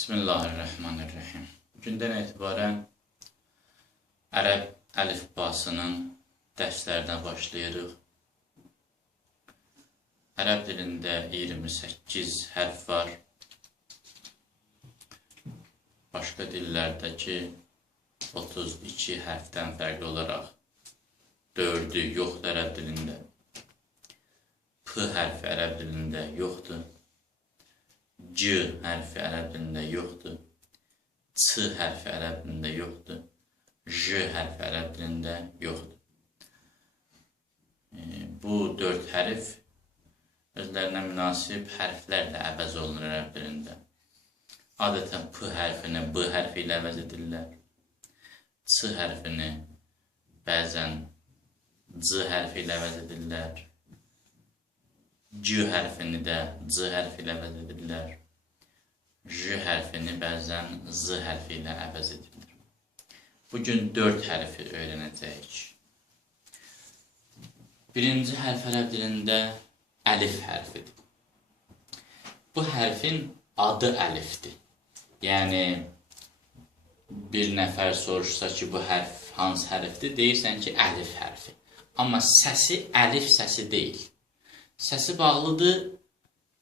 Bismillahirrahmanirrahim. Gündən etibarən ərəb əlifbasının dərslərinə başlayırıq. Ərəb dilində 28 hərf var. Başqa dillərdəki 32 hərfdən fərqli olaraq 4-ü yoxdur ərəb dilində. P hərfi ərəb dilində yoxdur. C hərfi ərəb dilində yoxdur. C hərfi ərəb dilində yoxdur. J hərfi ərəb dilində yoxdur. Bu 4 hərf özlərinə münasib hərflərlə əvəz olunur ərəb dilində. Adətən P hərfini B hərfi ilə əvəz edirlər. C hərfini bəzən C hərfi ilə əvəz edirlər. C hərfini də C hərfi ilə əvəz edirlər. J hərfini bəzən Z hərfi ilə əvəz edilir. Bugün 4 hərfi öyrənəcəyik. Birinci hərf ərəb dilində əlif hərfidir. Bu hərfin adı əlifdir. Yəni, bir nəfər soruşsa ki, bu hərf hansı hərfdir, deyirsən ki, əlif hərfi. Amma səsi əlif səsi deyil. Səsi bağlıdır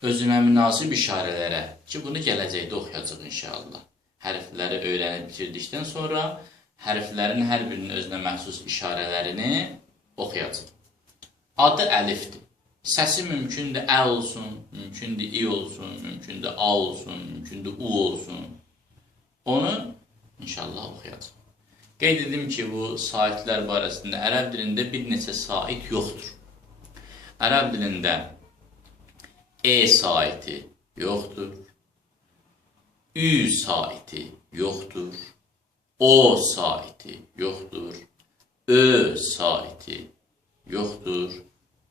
özünə münasib işarələrə ki, bunu gələcəkdə oxuyacaq inşallah. Hərfləri öyrənib bitirdikdən sonra hərflərin hər birinin özünə məxsus işarələrini oxuyacaq. Adı əlifdir. Səsi mümkündür ə olsun, mümkündür i olsun, mümkündür a olsun, mümkündür u olsun. Onu inşallah oxuyacaq. Qeyd edim ki, bu saitlər barəsində ərəb dilində bir neçə sait yoxdur. Ərəb dilində E saiti yoxdur, Ü saiti yoxdur, O saiti yoxdur, Ö saiti yoxdur,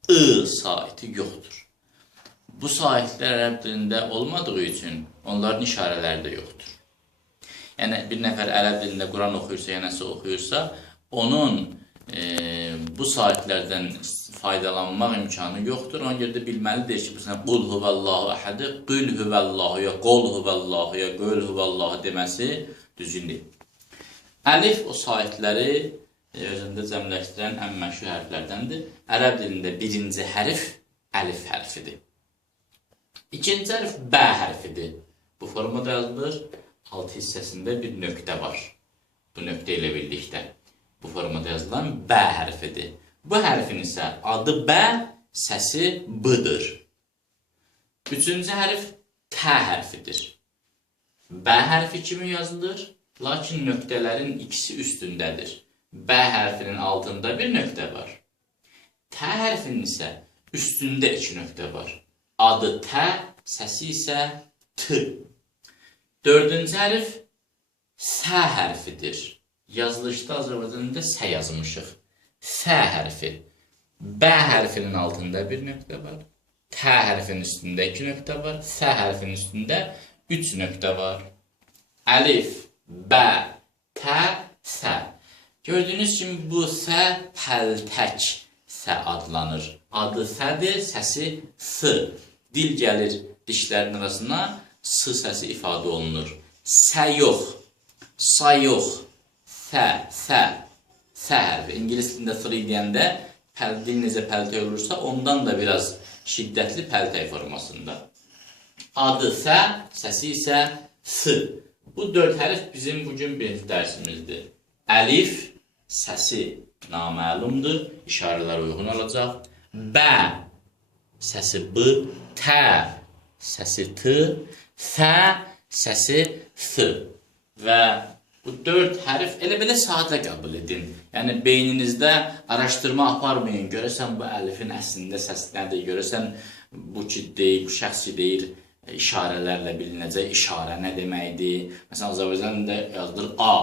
I saiti yoxdur. Bu saitlər ərəb dilində olmadığı üçün onların işarələri də yoxdur. Yəni, bir nəfər ərəb dilində Quran oxuyursa, ya nəsə oxuyursa, onun bu saitlərdən faydalanmaq imkanı yoxdur. Ona görə də bilməlidir ki, qul huvəllahu əhədi, qul huvəllahu ya qol huvəllahu ya qul huvəllahu deməsi düzgün deyil. Əlif o saitləri özündə cəmləşdirən ən məşhur hərflərdəndir. Ərəb dilində birinci hərf əlif hərfidir. İkinci hərf bə hərfidir. Bu formada yazılır. Alt hissəsində bir nöqtə var. Bu nöqtə ilə birlikdə. Bu formada yazılan bə hərfidir. Bu hərfin isə adı bə, səsi b-dır. Üçüncü hərf tə hərfidir. Bə hərfi kimi yazılır, lakin nöqtələrin ikisi üstündədir. Bə hərfinin altında bir nöqtə var. Tə hərfinin isə üstündə 2 nöqtə var. Adı tə, səsi isə t. Dördüncü hərf sə hərfidir. Yazılışda Azərbaycanda sə yazmışıq. Sə hərfi. Bə hərfinin altında bir nöqtə var. Tə hərfinin üstündə 2 nöqtə var. Sə hərfinin üstündə 3 nöqtə var. Əlif, bə, tə, sə. Gördüyünüz kimi bu sə pəltək sə adlanır. Adı sədir, səsi s. Dil gəlir dişlərin arasına, s səsi ifadə olunur. Sə yox, sa yox. Sə, sə, sə hərfi. İngilis dilində three deyəndə dil necə pəltək olursa, ondan da biraz şiddətli pəltək formasında. Adı sə, səsi isə s. Bu 4 hərf bizim bugün birinci dərsimizdir. Əlif, səsi naməlumdur, işarələr uyğun olacaq. Bə, səsi b, tə, səsi t, sə, səsi s. Və bu 4 hərf elə belə sadə qəbul edin. Yəni, beyninizdə araşdırma aparmayın. Görəsən, bu əlifin əslində səsi nədir? Görəsən, bu ki deyir, bu şəxs ki deyir, işarələrlə bilinəcək. İşarə nə deməkdir? Məsələn, Azərbaycanda yazılır A.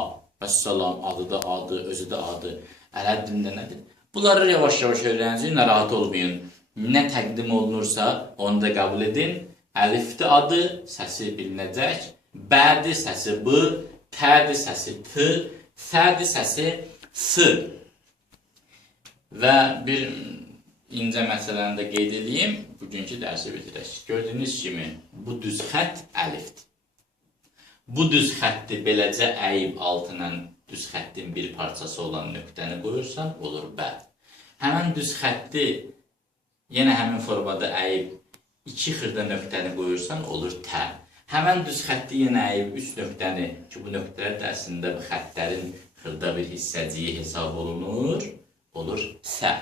Vəssalam, adı da adı, özü də adı. Ərəb dilində nədir? Bunları yavaş-yavaş öyrənəcək, narahat olmayın. Nə təqdim olunursa, onu da qəbul edin. Əlifdir adı, səsi bilinəcək. Bədir, səsi B. Tədir, səsi t, sədir, səsi s. Və bir incə məsələni də qeyd edeyim, bugünkü dərsi bitirək. Gördüyünüz kimi, bu düz xətt əlifdir. Bu düz xətti beləcə əyib altına düz xəttin bir parçası olan nöqtəni qoyursan, olur bə. Həmən düz xətti yenə həmin formada əyib 2 xırda nöqtəni qoyursan, olur tə. Həmən düz xətti yenə əyib 3 nöqtəni ki, bu nöqtələr də əslində bu xəttlərin xırda bir hissəciyi hesab olunur, olur sə.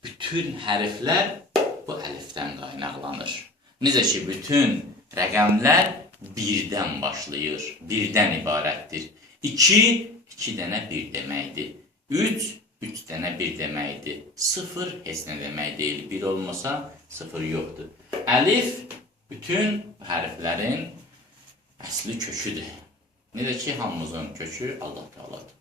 Bütün hərflər bu əlifdən qaynaqlanır. Necə ki, bütün rəqəmlər birdən başlayır, birdən ibarətdir. 2, 2 dənə bir deməkdir. 3, 3 dənə bir deməkdir. 0, heç nə demək deyil. 1 olmasa 0 yoxdur. Əlif bütün hərflərin əsli köküdür. Necə ki, hamımızın kökü Allah Teala'dır.